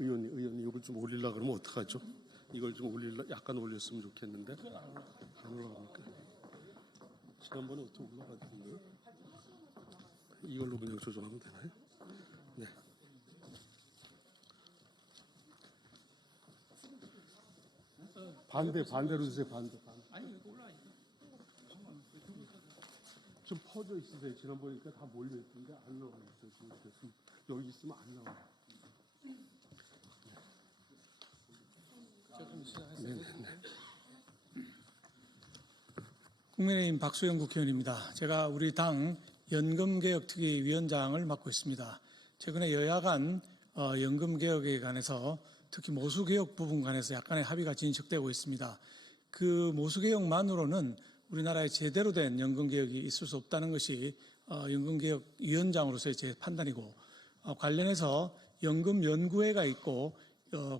의원님 이걸 좀 올리려고 그러면 어떡하죠? 이걸 좀 약간 올렸으면 좋겠는데 안 올라갑니까? 지난번에 어떻게 올라갔던데? 이걸로 그냥 조정하면 되나요? 네. 반대로 주세요. 반대. 아니 이거 올라가 있어. 좀 퍼져 있으세요. 지난번에 다 몰려 있던데 안 나와 있어요. 지금 여기 있으면 안 나와요. 국민의힘 박수영 국회의원입니다. 제가 우리 당 연금개혁특위 위원장을 맡고 있습니다. 최근에 여야 간 연금개혁에 관해서 특히 모수개혁 부분 관해서 약간의 합의가 진척되고 있습니다. 그 모수개혁만으로는 우리나라에 제대로 된 연금개혁이 있을 수 없다는 것이 연금개혁위원장으로서의 제 판단이고, 관련해서 연금연구회가 있고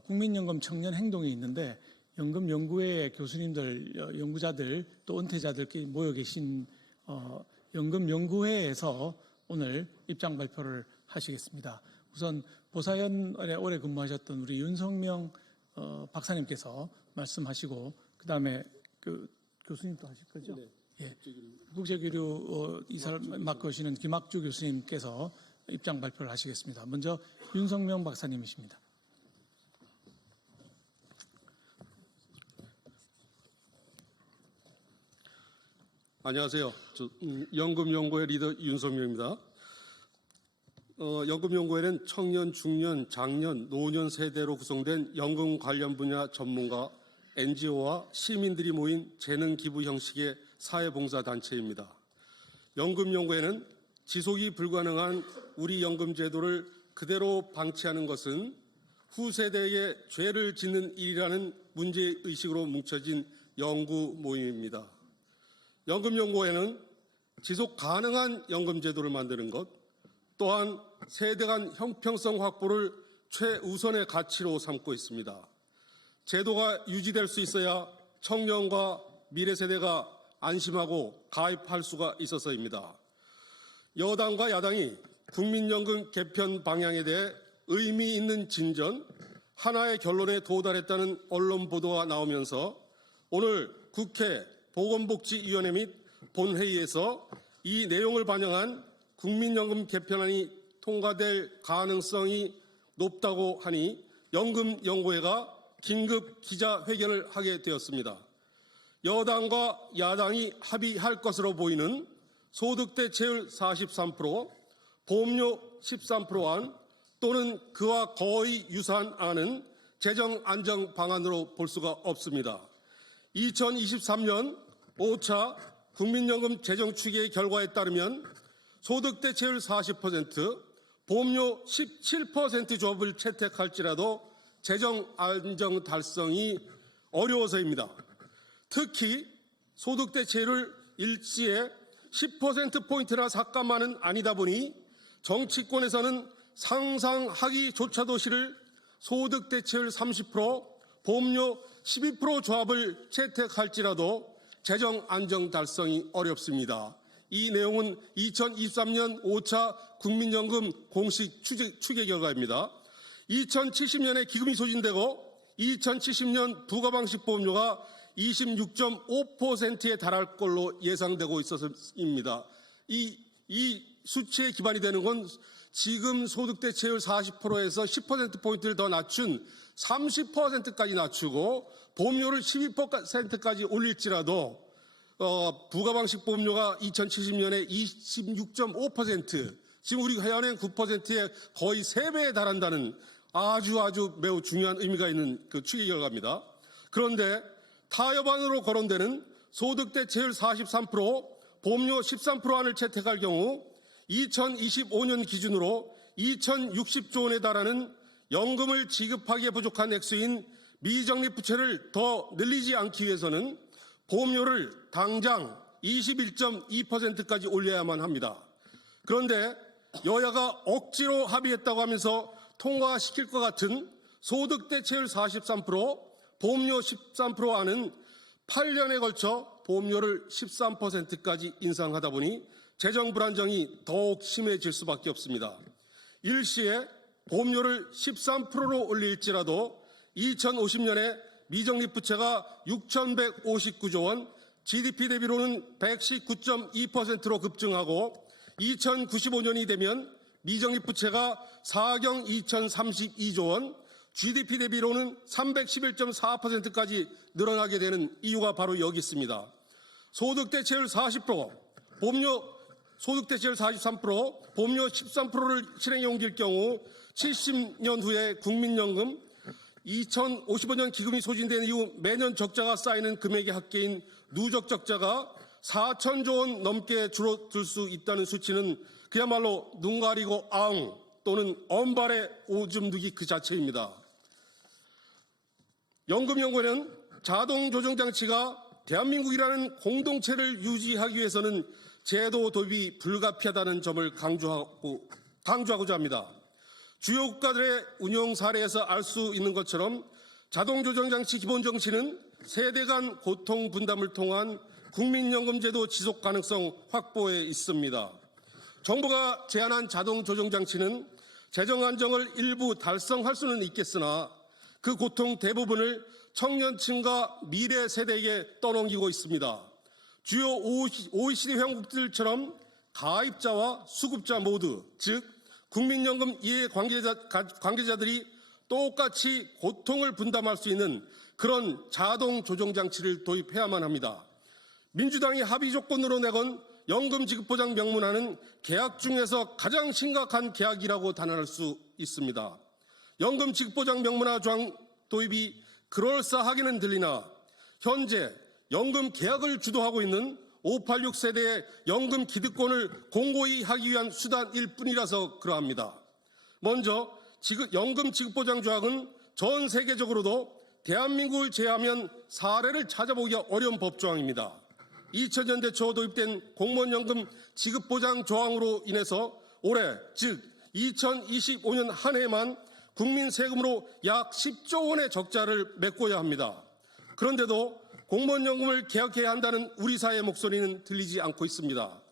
국민연금 청년행동이 있는데, 연금연구회 교수님들, 연구자들 또 은퇴자들끼리 모여 계신 연금연구회에서 오늘 입장 발표를 하시겠습니다. 우선 보사연에 오래 근무하셨던 우리 윤석명 박사님께서 말씀하시고, 그 다음에 교수님도 하실 거죠? 네. 예. 국제교류 이사를 맡고 계시는 김학주 교수님께서 입장 발표를 하시겠습니다. 먼저 윤석명 박사님이십니다. 안녕하세요. 연금연구회 리더 윤석명입니다. 연금연구회는 청년, 중년, 장년, 노년 세대로 구성된 연금 관련 분야 전문가, NGO와 시민들이 모인 재능 기부 형식의 사회봉사단체입니다. 연금연구회는 지속이 불가능한 우리 연금제도를 그대로 방치하는 것은 후세대에 죄를 짓는 일이라는 문제의식으로 뭉쳐진 연구 모임입니다. 연금연구회는 지속 가능한 연금제도를 만드는 것, 또한 세대 간 형평성 확보를 최우선의 가치로 삼고 있습니다. 제도가 유지될 수 있어야 청년과 미래 세대가 안심하고 가입할 수가 있어서입니다. 여당과 야당이 국민연금 개편 방향에 대해 의미 있는 진전, 하나의 결론에 도달했다는 언론 보도가 나오면서 오늘 국회 보건복지위원회 및 본회의에서 이 내용을 반영한 국민연금 개편안이 통과될 가능성이 높다고 하니 연금연구회가 긴급 기자회견을 하게 되었습니다. 여당과 야당이 합의할 것으로 보이는 소득대 체율 43%, 보험료 13%안 또는 그와 거의 유사한 안은 재정 안정 방안으로 볼 수가 없습니다. 2023년 5차 국민연금 재정 추계의 결과에 따르면 소득대 체율 40%, 보험료 17% 조합을 채택할지라도 재정 안정 달성이 어려워서입니다. 특히 소득대 체율을 일시에 10%포인트나 삭감하는 아니다 보니 정치권에서는 상상하기조차도 싫을 소득대 체율 30%, 보험료 12% 조합을 채택할지라도 재정 안정 달성이 어렵습니다. 이 내용은 2023년 5차 국민연금 공식 추계 결과입니다. 2070년에 기금이 소진되고 2070년 부가방식 보험료가 26.5%에 달할 걸로 예상되고 있어서입니다. 이 수치에 기반이 되는 건 지금 소득대 체율 40%에서 10%포인트를 더 낮춘 30%까지 낮추고 보험료를 12%까지 올릴지라도 부가방식 보험료가 2070년에 26.5%, 지금 우리 회원행 9%에 거의 3배에 달한다는 아주 매우 중요한 의미가 있는 그 추계 결과입니다. 그런데 타협안으로 거론되는 소득대 체율 43%, 보험료 13%안을 채택할 경우 2025년 기준으로 2060조 원에 달하는 연금을 지급하기에 부족한 액수인 미적립 부채를 더 늘리지 않기 위해서는 보험료를 당장 21.2%까지 올려야만 합니다. 그런데 여야가 억지로 합의했다고 하면서 통과시킬 것 같은 소득대 체율 43%, 보험료 13%안은 8년에 걸쳐 보험료를 13%까지 인상하다 보니 재정 불안정이 더욱 심해질 수밖에 없습니다. 일시에 보험료를 13%로 올릴지라도 2050년에 미적립 부채가 6,159조 원, GDP 대비로는 119.2%로 급증하고 2095년이 되면 미적립 부채가 4경 2,032조 원, GDP 대비로는 311.4%까지 늘어나게 되는 이유가 바로 여기 있습니다. 소득 대체율 40%, 보험료 소득 대체율 43%, 보험료 13%를 실행에 옮길 경우 70년 후에 국민연금 2055년 기금이 소진된 이후 매년 적자가 쌓이는 금액의 합계인 누적 적자가 4천조 원 넘게 줄어들 수 있다는 수치는 그야말로 눈 가리고 앙 또는 엄발의 오줌 누기 그 자체입니다. 연금연구회는 자동 조정 장치가 대한민국이라는 공동체를 유지하기 위해서는 제도 도입이 불가피하다는 점을 강조하고자 합니다. 주요 국가들의 운용 사례에서 알 수 있는 것처럼 자동조정장치 기본 정신은 세대 간 고통 분담을 통한 국민연금제도 지속 가능성 확보에 있습니다. 정부가 제안한 자동조정장치는 재정 안정을 일부 달성할 수는 있겠으나 그 고통 대부분을 청년층과 미래 세대에게 떠넘기고 있습니다. 주요 OECD 회원국들처럼 가입자와 수급자 모두, 즉 국민연금 이해 관계자들이 똑같이 고통을 분담할 수 있는 그런 자동 조정 장치를 도입해야만 합니다. 민주당이 합의 조건으로 내건 연금 지급 보장 명문화는 계약 중에서 가장 심각한 계약이라고 단언할 수 있습니다. 연금 지급 보장 명문화 조항 도입이 그럴싸하게는 들리나 현재 연금 계약을 주도하고 있는 586 세대의 연금 기득권을 공고히 하기 위한 수단일 뿐이라서 그러합니다. 먼저 연금 지급보장 조항은 전 세계적으로도 대한민국을 제외하면 사례를 찾아보기가 어려운 법조항입니다. 2000년대 초 도입된 공무원연금 지급보장 조항으로 인해서 올해 즉 2025년 한 해만 국민 세금으로 약 10조 원의 적자를 메꿔야 합니다. 그런데도 공무원연금을 개혁해야 한다는 우리 사회의 목소리는 들리지 않고 있습니다.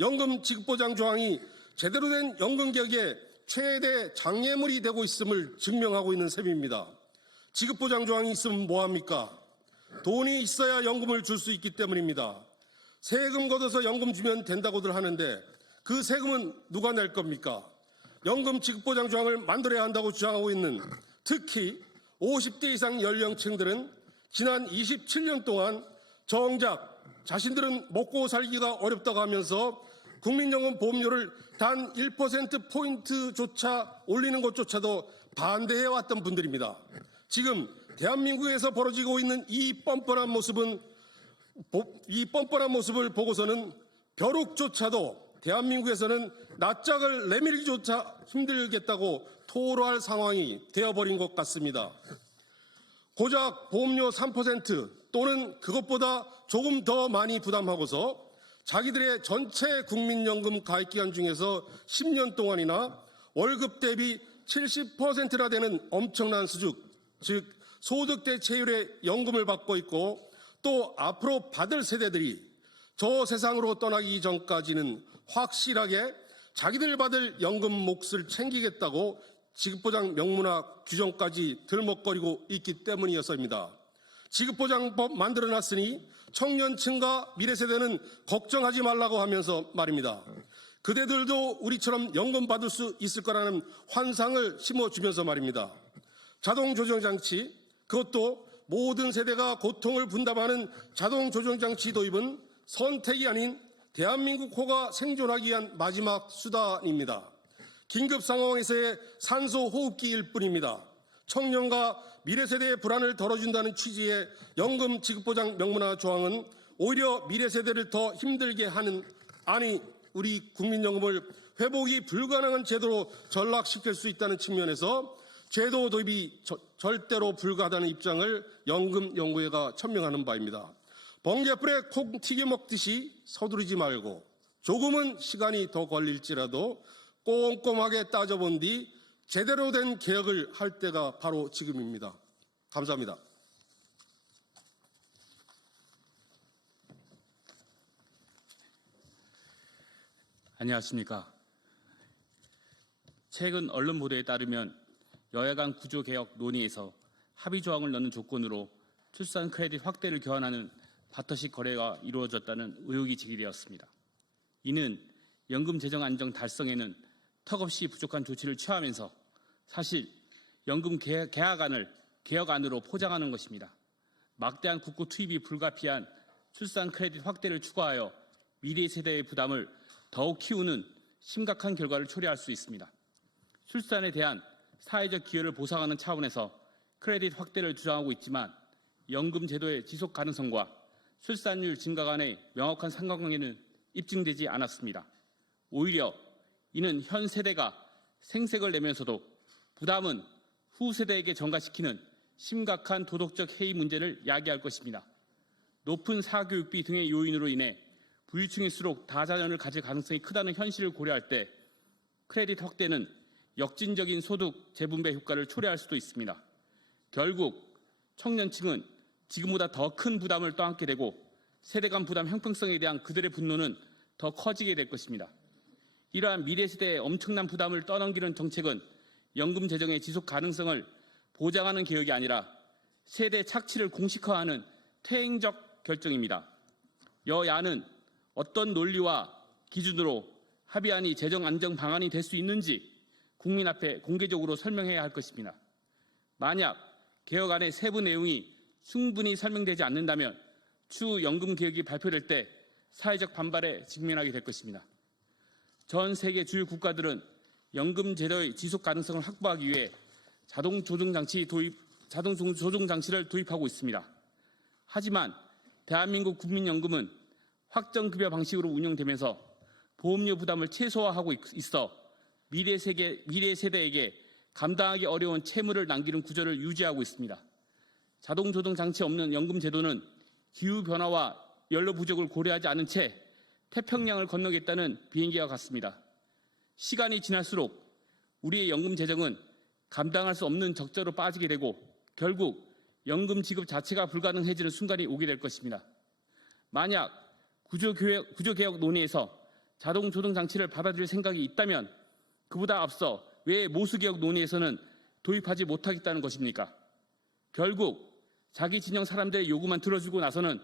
연금 지급보장 조항이 제대로 된 연금개혁의 최대 장애물이 되고 있음을 증명하고 있는 셈입니다. 지급보장 조항이 있으면 뭐합니까? 돈이 있어야 연금을 줄 수 있기 때문입니다. 세금 걷어서 연금 주면 된다고들 하는데 그 세금은 누가 낼 겁니까? 연금 지급보장 조항을 만들어야 한다고 주장하고 있는 특히 50대 이상 연령층들은 지난 27년 동안 정작 자신들은 먹고 살기가 어렵다고 하면서 국민연금 보험료를 단 1%포인트조차 올리는 것조차도 반대해왔던 분들입니다. 지금 대한민국에서 벌어지고 있는 이 뻔뻔한 모습을 보고서는 벼룩조차도 대한민국에서는 낯짝을 내밀기조차 힘들겠다고 토로할 상황이 되어버린 것 같습니다. 고작 보험료 3% 또는 그것보다 조금 더 많이 부담하고서 자기들의 전체 국민연금 가입기간 중에서 10년 동안이나 월급 대비 70%나 되는 엄청난 수준, 즉 소득 대체율의 연금을 받고 있고 또 앞으로 받을 세대들이 저 세상으로 떠나기 전까지는 확실하게 자기들 받을 연금 몫을 챙기겠다고 지급보장 명문화 규정까지 들먹거리고 있기 때문이었습니다. 지급보장법 만들어놨으니 청년층과 미래세대는 걱정하지 말라고 하면서 말입니다. 그대들도 우리처럼 연금 받을 수 있을 거라는 환상을 심어주면서 말입니다. 자동조정장치, 그것도 모든 세대가 고통을 분담하는 자동조정장치 도입은 선택이 아닌 대한민국 호가 생존하기 위한 마지막 수단입니다. 긴급 상황에서의 산소 호흡기일 뿐입니다. 청년과 미래세대의 불안을 덜어준다는 취지의 연금 지급보장 명문화 조항은 오히려 미래세대를 더 힘들게 하는, 아니 우리 국민연금을 회복이 불가능한 제도로 전락시킬 수 있다는 측면에서 제도 도입이 절대로 불가하다는 입장을 연금연구회가 천명하는 바입니다. 번개불에 콩 튀겨 먹듯이 서두르지 말고 조금은 시간이 더 걸릴지라도 꼼꼼하게 따져본 뒤 제대로 된 개혁을 할 때가 바로 지금입니다. 감사합니다. 안녕하십니까. 최근 언론 보도에 따르면 여야 간 구조개혁 논의에서 합의 조항을 넣는 조건으로 출산 크레딧 확대를 교환하는 바터식 거래가 이루어졌다는 의혹이 제기되었습니다. 이는 연금 재정 안정 달성에는 턱없이 부족한 조치를 취하면서 사실 연금 개혁안으로 포장하는 것입니다. 막대한 국고 투입이 불가피한 출산 크레딧 확대를 추가하여 미래 세대의 부담을 더욱 키우는 심각한 결과를 초래할 수 있습니다. 출산에 대한 사회적 기여를 보상하는 차원에서 크레딧 확대를 주장하고 있지만 연금 제도의 지속 가능성과 출산율 증가 간의 명확한 상관관계는 입증되지 않았습니다. 오히려 이는 현 세대가 생색을 내면서도 부담은 후 세대에게 전가시키는 심각한 도덕적 해이 문제를 야기할 것입니다. 높은 사교육비 등의 요인으로 인해 부유층일수록 다자녀를 가질 가능성이 크다는 현실을 고려할 때 크레딧 확대는 역진적인 소득 재분배 효과를 초래할 수도 있습니다. 결국 청년층은 지금보다 더 큰 부담을 떠안게 되고 세대 간 부담 형평성에 대한 그들의 분노는 더 커지게 될 것입니다. 이러한 미래 세대의 엄청난 부담을 떠넘기는 정책은 연금 재정의 지속 가능성을 보장하는 개혁이 아니라 세대 착취를 공식화하는 퇴행적 결정입니다. 여야는 어떤 논리와 기준으로 합의안이 재정 안정 방안이 될 수 있는지 국민 앞에 공개적으로 설명해야 할 것입니다. 만약 개혁안의 세부 내용이 충분히 설명되지 않는다면 추후 연금 개혁이 발표될 때 사회적 반발에 직면하게 될 것입니다. 전 세계 주요 국가들은 연금 제도의 지속 가능성을 확보하기 위해 자동 조정 장치를 도입하고 있습니다. 하지만 대한민국 국민연금은 확정급여 방식으로 운영되면서 보험료 부담을 최소화하고 있어 미래 세대에게 감당하기 어려운 채무를 남기는 구조를 유지하고 있습니다. 자동 조정 장치 없는 연금 제도는 기후 변화와 연료 부족을 고려하지 않은 채 태평양을 건너겠다는 비행기와 같습니다. 시간이 지날수록 우리의 연금 재정은 감당할 수 없는 적자로 빠지게 되고 결국 연금 지급 자체가 불가능해지는 순간이 오게 될 것입니다. 만약 구조개혁 논의에서 자동 조정 장치를 받아들일 생각이 있다면 그보다 앞서 왜 모수개혁 논의에서는 도입하지 못하겠다는 것입니까? 결국 자기 진영 사람들의 요구만 들어주고 나서는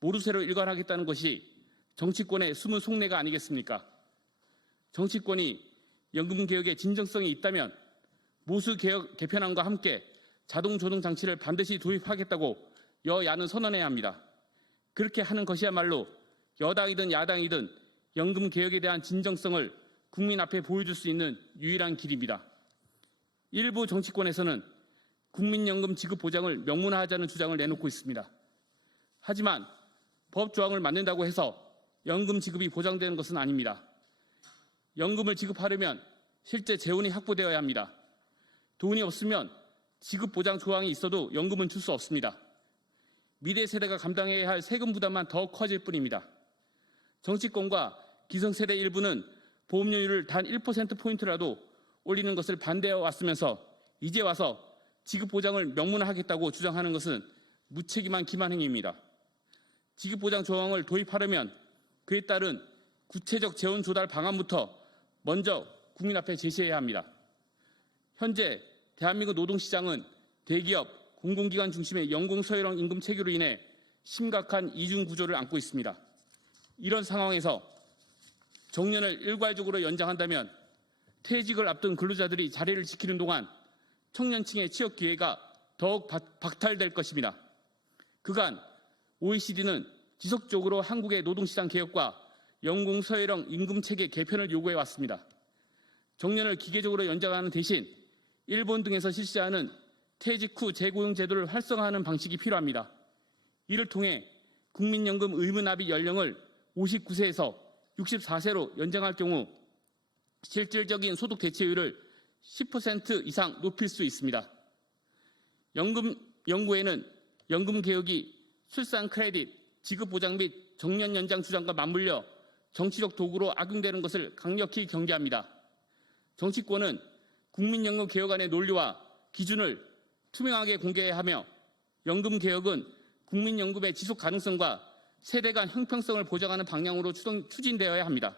모르쇠로 일관하겠다는 것이 정치권의 숨은 속내가 아니겠습니까? 정치권이 연금개혁에 진정성이 있다면 모수개혁 개편안과 함께 자동 조정 장치를 반드시 도입하겠다고 여야는 선언해야 합니다. 그렇게 하는 것이야말로 여당이든 야당이든 연금개혁에 대한 진정성을 국민 앞에 보여줄 수 있는 유일한 길입니다. 일부 정치권에서는 국민연금 지급 보장을 명문화하자는 주장을 내놓고 있습니다. 하지만 법 조항을 만든다고 해서 연금 지급이 보장되는 것은 아닙니다. 연금을 지급하려면 실제 재원이 확보되어야 합니다. 돈이 없으면 지급 보장 조항이 있어도 연금은 줄 수 없습니다. 미래 세대가 감당해야 할 세금 부담만 더 커질 뿐입니다. 정치권과 기성세대 일부는 보험료율을 단 1%포인트라도 올리는 것을 반대해 왔으면서 이제 와서 지급 보장을 명문화하겠다고 주장하는 것은 무책임한 기만행위입니다. 지급 보장 조항을 도입하려면 그에 따른 구체적 재원 조달 방안부터 먼저 국민 앞에 제시해야 합니다. 현재 대한민국 노동시장은 대기업, 공공기관 중심의 연공서열형 임금 체계로 인해 심각한 이중 구조를 안고 있습니다. 이런 상황에서 정년을 일괄적으로 연장한다면 퇴직을 앞둔 근로자들이 자리를 지키는 동안 청년층의 취업 기회가 더욱 박탈될 것입니다. 그간 OECD는 지속적으로 한국의 노동시장 개혁과 연공서열형 임금체계 개편을 요구해 왔습니다. 정년을 기계적으로 연장하는 대신 일본 등에서 실시하는 퇴직 후 재고용 제도를 활성화하는 방식이 필요합니다. 이를 통해 국민연금 의무납입 연령을 59세에서 64세로 연장할 경우 실질적인 소득 대체율을 10% 이상 높일 수 있습니다. 연구에는 연금 개혁이 출산 크레딧, 지급 보장 및 정년 연장 주장과 맞물려 정치적 도구로 악용되는 것을 강력히 경계합니다. 정치권은 국민연금 개혁안의 논리와 기준을 투명하게 공개해야 하며 연금 개혁은 국민연금의 지속 가능성과 세대 간 형평성을 보장하는 방향으로 추진되어야 합니다.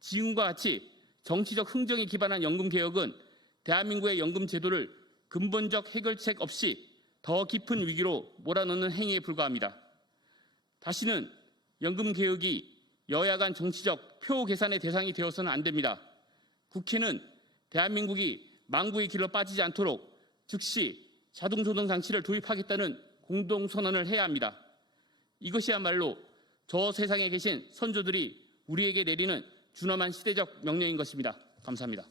지금과 같이 정치적 흥정에 기반한 연금 개혁은 대한민국의 연금 제도를 근본적 해결책 없이 더 깊은 위기로 몰아넣는 행위에 불과합니다. 다시는 연금 개혁이 여야 간 정치적 표 계산의 대상이 되어서는 안 됩니다. 국회는 대한민국이 망구의 길로 빠지지 않도록 즉시 자동조정 장치를 도입하겠다는 공동선언을 해야 합니다. 이것이야말로 저 세상에 계신 선조들이 우리에게 내리는 준엄한 시대적 명령인 것입니다. 감사합니다.